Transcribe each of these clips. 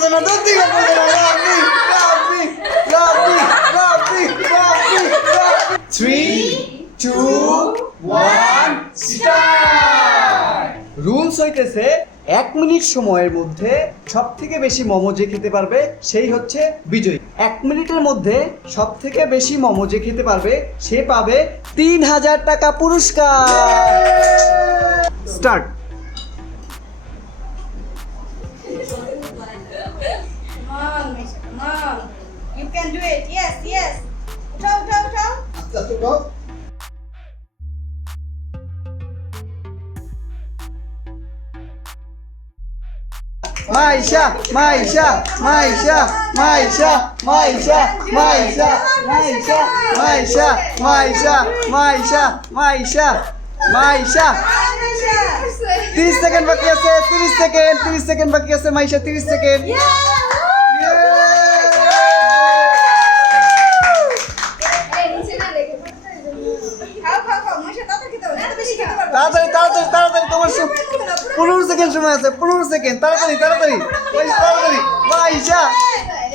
পড়ছে না, ধরতেই পড়ছে না। রাব্বি। 3, 2, 1 স্টার্ট। রুলস হইতেছে 1 মিনিট সময়ের মধ্যে সব থেকে বেশি মোমো যে খেতে পারবে সেই হচ্ছে বিজয়ী। 1 মিনিটের মধ্যে সব থেকে বেশি মোমো যে খেতে পারবে সে পাবে 3000 টাকা পুরস্কার। Start. Come on, Misha, come on. You can do it. Yes, yes. Uthao. আস্তে উঠাও। Maisha. Come on, Misha. 30 second বাকি আছে, 30 সেকেন্ড বাকি আছে মাইশা, 30 সেকেন্ড। খাও। Misha, তাড়াতাড়ি খেতে হবে। যত বেশি খেতে পারবে। তাড়াতাড়ি তোমার 15 সেকেন্ড সময় আছে, 15 সেকেন্ড। তাড়াতাড়ি Maisha.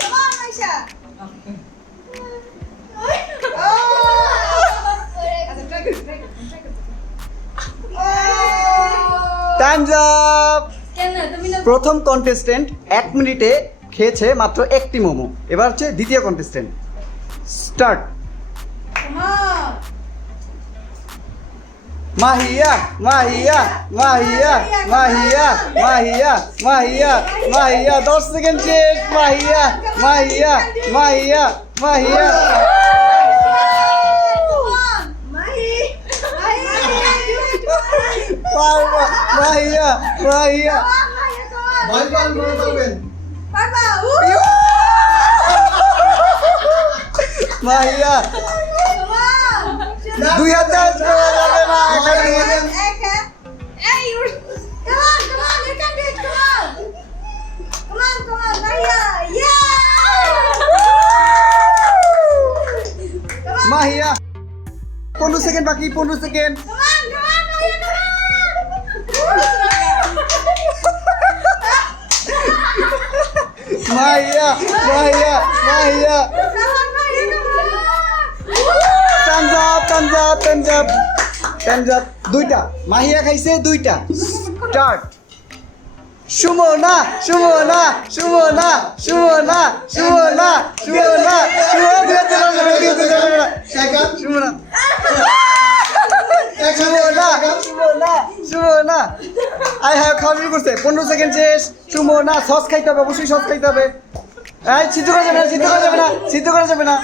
Come on, Misha. Try it. Times up. প্রথম কন্টেস্ট্যান্ট 1 মিনিটে খেয়েছে মাত্র একটি মোমো। এবার হচ্ছে দ্বিতীয় contestant. Start. Come on. Mahiya. 10 second শেষ। মাহিয়া। Come on, Mahi. পারবা Mahiya. Come on, Mahi, come on. Parba. Mahiya Come on. 2 হাত করা যাবে না এখানে। Hey, come on, you can do it, come on, Maria, yeah! Come on, Mahiya 15 second বাকি, 15 second. come on, Maria, come on! Mahiya Come on, Maria, Times up. দুইটা মাহিয়া খাইছে, দুইটা। Start. Sumana. I have খাওয়া শুরু করছে। 15 সেকেন্ড শেষ। সুমনা সস খাইতে হবে, অবশ্যই সস খাইতে হবে। এই সিদ্ধ করা যাবে না।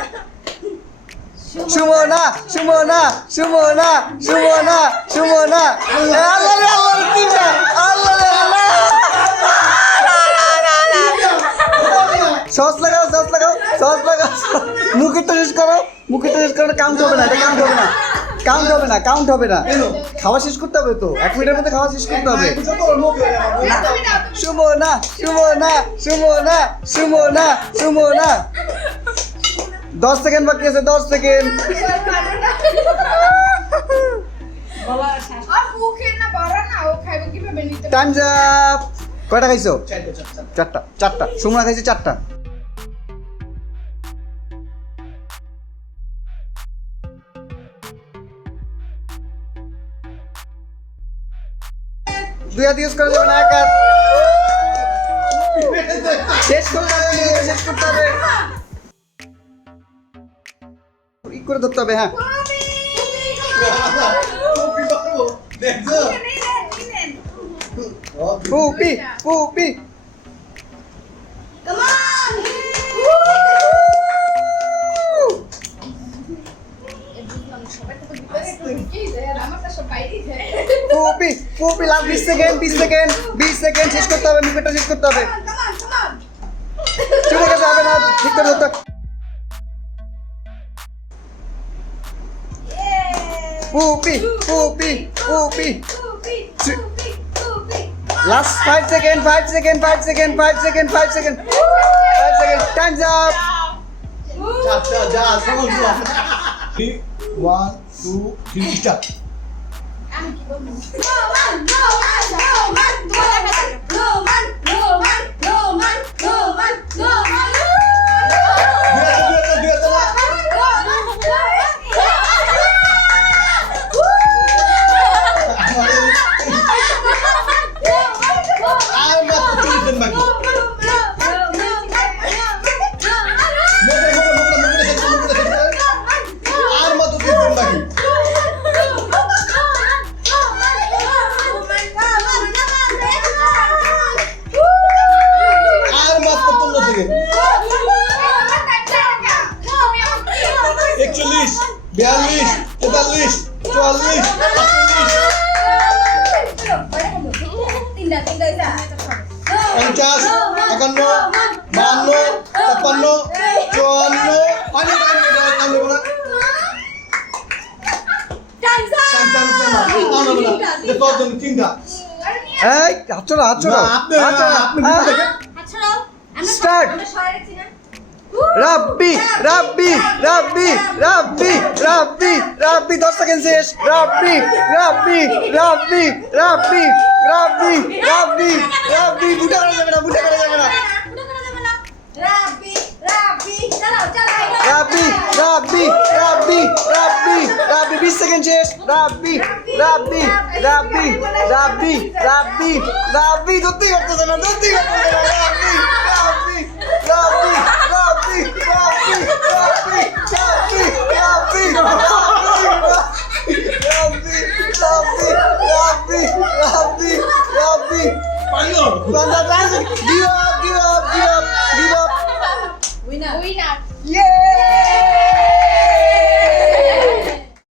সুমনা। আল্লাহ তিনটা। সস লাগাও। মুখেরটা শেষ করো। কাউন্ট হবে না, এটা কাউন্ট হবে না। খাওয়া শেষ করতে হবে তো, 1 মিনিটের মধ্যে খাওয়া শেষ করতে হবে। সুমনা 10 সেকেন্ড বাকি আছে, 10 সেকেন্ড। Times up. কয়টা খাইছো? 4টা। সুমনা খাইছে 4টা। দুই হাত ইউজ করা যাবে না, 1 হাত। শেষ করতে হবে। ই করে ধরতে হবে, হ্যাঁ। Pupi. Come on! Pupi last 20 second শেষ করতে হবে, মুখেরটা শেষ করতে হবে। Come on! চলে গেছে, হবে না, ঠিক করে ধরতে। Pupi. Last 5 second. Times up. 1, 2, 3 start. No man! তিপ্পান্ন, বাহান্ন, ছাপ্পান্ন, চুয়ান্ন, পানি পানি এটা টান দেবো না। টান, টান, টান না, টান দেবো না। এটা তোর জন্য তিনটা। এই হাত চড়া হাত চড়া না, আপনি বুঝে দেখেন। Start. রাব্বি রাব্বি রাব্বি রাব্বি রাব্বি রাব্বি 10 সেকেন্ড শেষ রাব্বি রাব্বি রাব্বি রাব্বি রাব্বি রাব্বি রাব্বি বুটা করা যাবে না বুটা করা যাবে না রাব্বি রাব্বি রাব্বি রাব্বি 20 সেকেন্ড শেষ রাব্বি রাব্বি রাব্বি রাব্বি রাব্বি রাব্বি ধরতে করতেছে না রাব্বি রাব্বি রাব্বি রাব্বি রাব্বি রাব্বি রাব্বি রাব্বি